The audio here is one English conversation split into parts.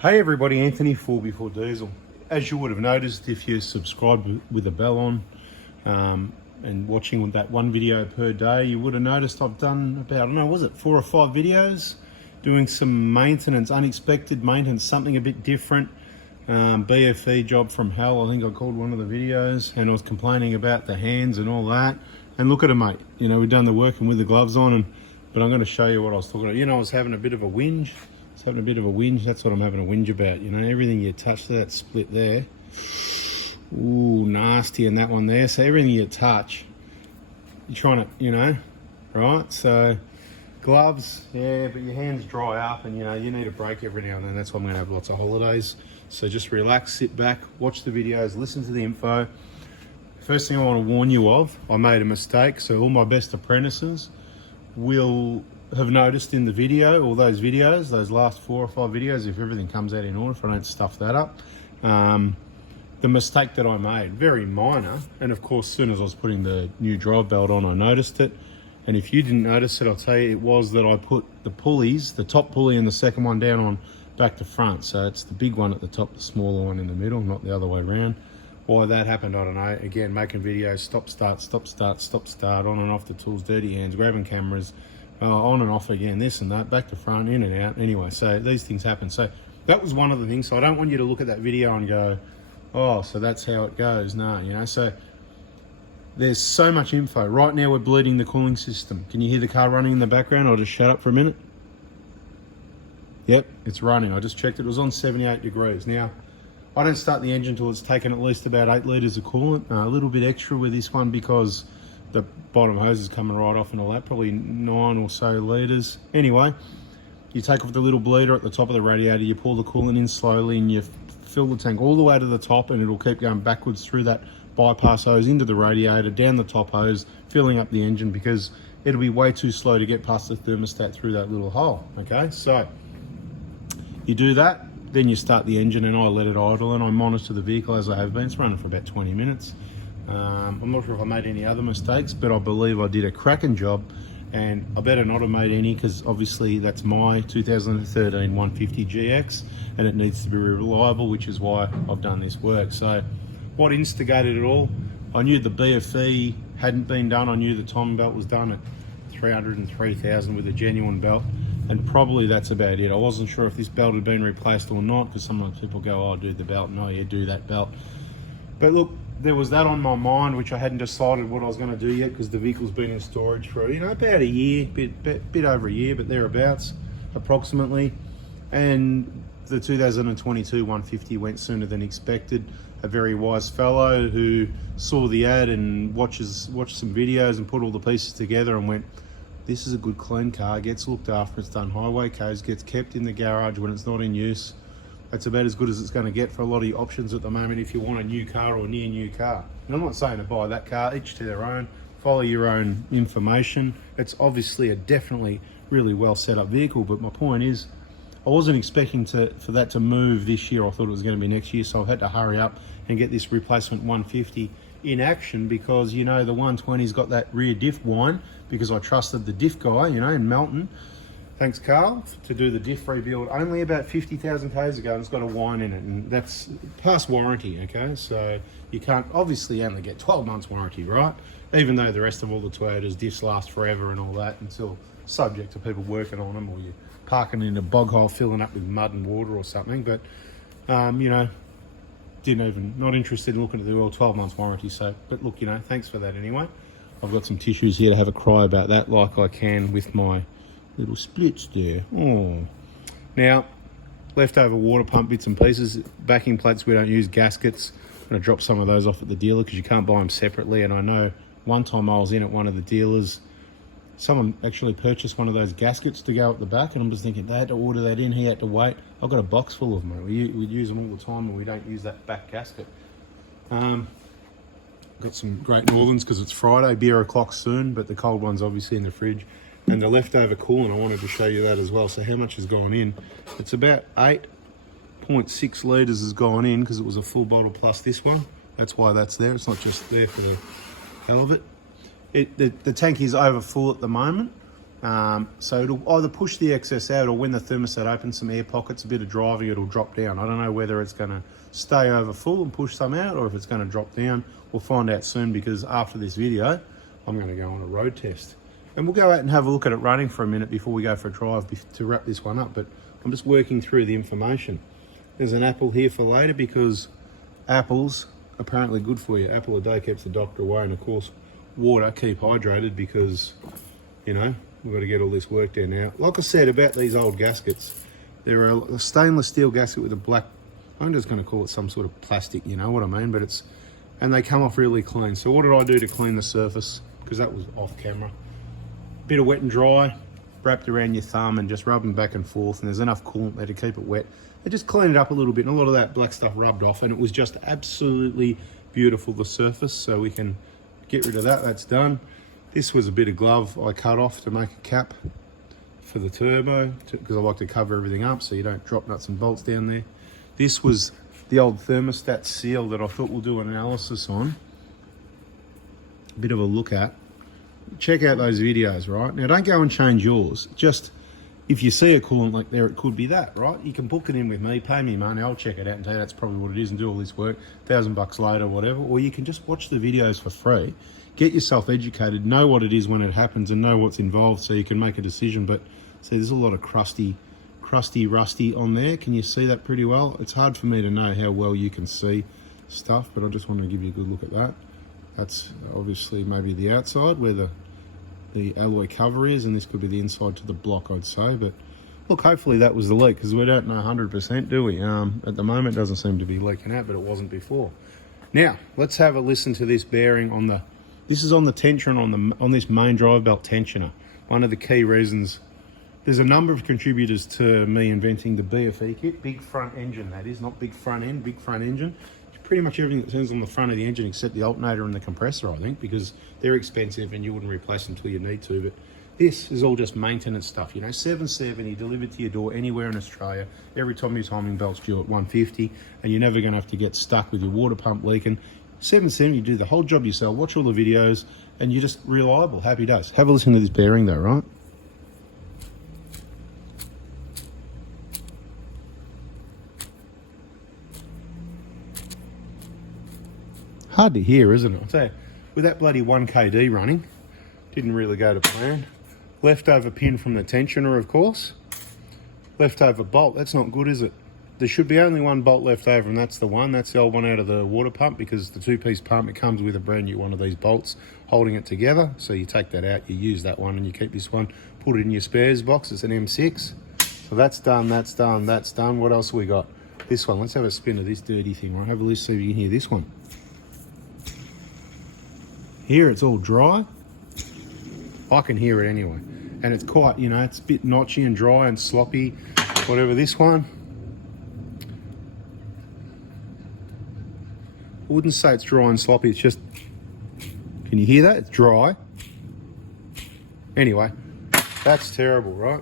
Hey everybody, Anthony 4x4 Diesel. As you would have noticed if you subscribed with a bell on and watching that one video per day, you would have noticed I've done about, I don't know, was it 4 or 5 videos doing some maintenance, unexpected maintenance, something a bit different. BFE job from hell, I think I called one of the videos, and I was complaining about the hands and all that. And look at it, mate. You know, we've done the working with the gloves on, but I'm going to show you what I was talking about. You know, I was having a bit of a whinge. That's what I'm having a whinge about. You know, everything you touch, that split there, ooh, nasty, and that one there. So everything you touch, you're trying to, you know, right? So gloves, yeah, but your hands dry up, and you know, you need a break every now and then. That's why I'm going to have lots of holidays. So just relax, sit back, watch the videos, listen to the info. First thing I want to warn you of, I made a mistake. So all my best apprentices will have noticed in the video, all those videos, those last 4 or 5 videos, if everything comes out in order, if I don't stuff that up, the mistake that I made, very minor, and of course, as soon as I was putting the new drive belt on, I noticed it. And if you didn't notice it, I'll tell you, it was that I put the pulleys, the top pulley and the second one down on back to front. So it's the big one at the top, the smaller one in the middle, not the other way around. Why that happened, I don't know. Again, making videos, stop, start, on and off the tools, dirty hands, grabbing cameras, on and off again, this and that, back to front, in and out. Anyway, so these things happen. So that was one of the things. So I don't want you to look at that video and go, oh, so that's how it goes. No, you know, so there's so much info. Right now we're bleeding the cooling system. Can you hear the car running in the background? I'll just shut up for a minute. Yep, it's running. I just checked it. It was on 78 degrees. Now, I don't start the engine until it's taken at least about 8 litres of coolant. A little bit extra with this one because the bottom hose is coming right off and all that, probably 9 or so litres. Anyway, you take off the little bleeder at the top of the radiator, you pour the coolant in slowly and you fill the tank all the way to the top, and it'll keep going backwards through that bypass hose into the radiator, down the top hose, filling up the engine, because it'll be way too slow to get past the thermostat through that little hole, okay? So you do that, then you start the engine, and I let it idle and I monitor the vehicle as I have been. It's running for about 20 minutes. I'm not sure if I made any other mistakes, but I believe I did a cracking job, and I better not have made any, because obviously that's my 2013 150 GX and it needs to be reliable, which is why I've done this work. So what instigated it all? I knew the BFE hadn't been done. I knew the timing belt was done at 303,000 with a genuine belt, and probably that's about it. I wasn't sure if this belt had been replaced or not, because sometimes people go, oh, do the belt. No, yeah, do that belt. But look, there was that on my mind, which I hadn't decided what I was going to do yet, because the vehicle's been in storage for, you know, about a year, bit over a year, but thereabouts, approximately. And the 2022 150 went sooner than expected. A very wise fellow who saw the ad and watched some videos and put all the pieces together and went, this is a good clean car, gets looked after, it's done highway codes, gets kept in the garage when it's not in use. That's about as good as it's going to get for a lot of the options at the moment if you want a new car or near new car. And I'm not saying to buy that car, each to their own, follow your own information. It's obviously a definitely really well set up vehicle, but my point is, I wasn't expecting for that to move this year. I thought it was going to be next year, so I had to hurry up and get this replacement 150 in action, because, you know, the 120's got that rear diff whine, because I trusted the diff guy, you know, in Melton. Thanks, Carl, to do the diff rebuild only about 50,000 k's ago, and it's got a whine in it, and that's past warranty, okay? So you can't obviously only get 12 months warranty, right? Even though the rest of all the Toyotas diffs last forever and all that, until subject to people working on them, or you parking in a bog hole filling up with mud and water or something. But you know, not interested in looking at the 12 months warranty. So, but look, you know, thanks for that anyway. I've got some tissues here to have a cry about that, like I can with my little splits there. Oh, now leftover water pump bits and pieces, backing plates. We don't use gaskets. I'm gonna drop some of those off at the dealer, because you can't buy them separately. And I know one time I was in at one of the dealers, someone actually purchased one of those gaskets to go at the back, and I'm just thinking, they had to order that in, he had to wait. I've got a box full of them. We use them all the time, and we don't use that back gasket. Got some Great Northerns because it's Friday, beer o'clock soon, but the cold one's obviously in the fridge. And the leftover coolant, I wanted to show you that as well. So how much has gone in? It's about 8.6 litres has gone in, because it was a full bottle plus this one. That's why that's there. It's not just there for the hell of it. The tank is over full at the moment. So it'll either push the excess out, or when the thermostat opens some air pockets, a bit of driving, it'll drop down. I don't know whether it's going to stay over full and push some out, or if it's going to drop down. We'll find out soon, because after this video, I'm going to go on a road test. And we'll go out and have a look at it running for a minute before we go for a drive to wrap this one up. But I'm just working through the information. There's an apple here for later, because apples apparently good for you. Apple a day keeps the doctor away, and of course water, keep hydrated, because you know we've got to get all this worked out now. Like I said about these old gaskets, they're a stainless steel gasket with a black, I'm just going to call it some sort of plastic, you know what I mean, but it's, and they come off really clean. So what did I do to clean the surface, because that was off camera? Bit of wet and dry wrapped around your thumb and just rubbing back and forth, and there's enough coolant there to keep it wet. It just cleaned it up a little bit, and a lot of that black stuff rubbed off, and it was just absolutely beautiful, the surface. So we can get rid of that. That's done. This was a bit of glove I cut off to make a cap for the turbo, because I like to cover everything up so you don't drop nuts and bolts down there. This was the old thermostat seal that I thought we'll do an analysis on, a bit of a look at. Check out those videos, right? Now don't go and change yours. Just if you see a coolant like there, it could be that, right? You can book it in with me, pay me money, I'll check it out and tell you that's probably what it is and do all this work, $1,000 later, whatever. Or you can just watch the videos for free, get yourself educated, know what it is when it happens and know what's involved so you can make a decision. But see, there's a lot of crusty rusty on there. Can you see that pretty well? It's hard for me to know how well you can see stuff, but I just wanted to give you a good look at that. That's obviously maybe the outside where the alloy cover is, and this could be the inside to the block, I'd say. But look, hopefully that was the leak, because we don't know 100%, do we? At the moment it doesn't seem to be leaking out, but it wasn't before. Now let's have a listen to this bearing on the, this is on the tensioner on this main drive belt tensioner. One of the key reasons, there's a number of contributors to me inventing the BFE kit, big front engine that is, not big front end, big front engine. Pretty much everything that turns on the front of the engine except the alternator and the compressor, I think, because they're expensive and you wouldn't replace them until you need to. But this is all just maintenance stuff, you know. 770 delivered to your door anywhere in Australia. Every time your timing belt's due at 150, and you're never going to have to get stuck with your water pump leaking. 770, you do the whole job yourself, watch all the videos, and you're just reliable. Happy days. Have a listen to this bearing though, right? Hard to hear, isn't it? So with that bloody 1KD running, didn't really go to plan. Leftover pin from the tensioner, of course. Leftover bolt, that's not good, is it? There should be only one bolt left over, and that's the one. That's the old one out of the water pump, because the two-piece pump, it comes with a brand new one of these bolts holding it together. So you take that out, you use that one, and you keep this one, put it in your spares box. It's an M6. So that's done, that's done, that's done. What else we got? This one, let's have a spin of this dirty thing, right? Have a listen, see if you can hear this one. Here it's all dry. I can hear it anyway. And it's quite, you know, it's a bit notchy and dry and sloppy, whatever. This one, I wouldn't say it's dry and sloppy, it's just, can you hear that? It's dry. Anyway, that's terrible, right?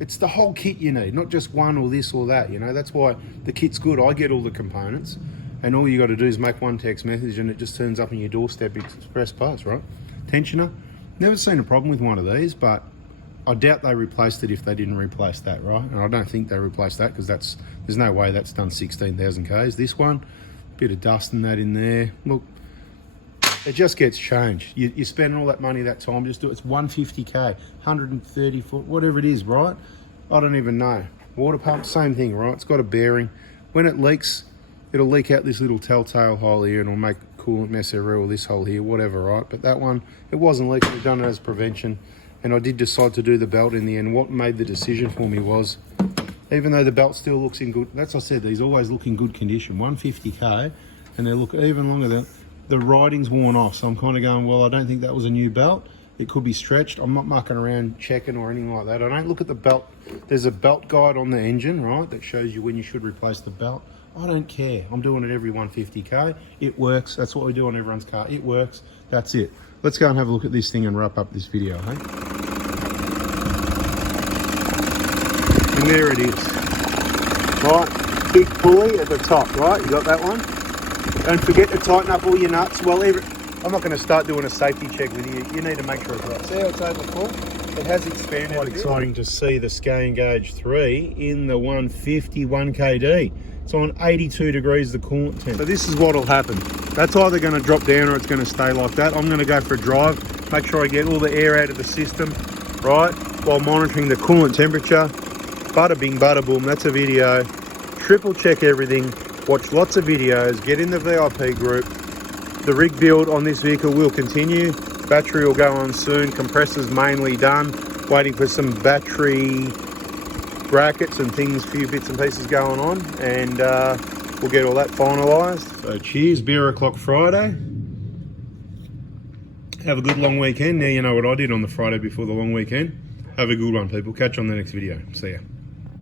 It's the whole kit you need, not just one or this or that, you know. That's why the kit's good. I get all the components. And all you got to do is make one text message and it just turns up on your doorstep, express post, right? Tensioner, never seen a problem with one of these, but I doubt they replaced it if they didn't replace that, right? And I don't think they replaced that, because there's no way that's done 16,000 Ks. This one, bit of dust and that in there. Look, it just gets changed. You're spending all that money, that time, just do it. It's 150K, 130 foot, whatever it is, right? I don't even know. Water pump, same thing, right? It's got a bearing. When it leaks, it'll leak out this little telltale hole here, and it'll make coolant mess everywhere, or this hole here, whatever, right? But that one, it wasn't leaking. We've done it as prevention, and I did decide to do the belt in the end. What made the decision for me was, even though the belt still looks in good, that's what I said, these always look in good condition, 150K, and they look even longer than, the writing's worn off, so I'm kind of going, well, I don't think that was a new belt. It could be stretched. I'm not mucking around checking or anything like that. I don't look at the belt. There's a belt guide on the engine, right, that shows you when you should replace the belt. I don't care. I'm doing it every 150K. It works. That's what we do on everyone's car. It works. That's it. Let's go and have a look at this thing and wrap up this video, hey? And there it is. Right, big pulley at the top, right? You got that one? Don't forget to tighten up all your nuts. Well, I'm not going to start doing a safety check with you. You need to make sure it's right. See how it's over full? It has expanded. Quite exciting to see the Scane Gauge 3 in the 150 1KD. It's on 82 degrees the coolant temp. So this is what will happen. That's either going to drop down or it's going to stay like that. I'm going to go for a drive, make sure I get all the air out of the system, right, while monitoring the coolant temperature. Bada bing, bada boom, that's a video. Triple check everything, watch lots of videos, get in the VIP group. The rig build on this vehicle will continue. Battery will go on soon. Compressor's mainly done. Waiting for some battery brackets and things, few bits and pieces going on, and we'll get all that finalised. So cheers, beer o'clock Friday. Have a good long weekend. Now you know what I did on the Friday before the long weekend. Have a good one, people. Catch you on the next video. See ya.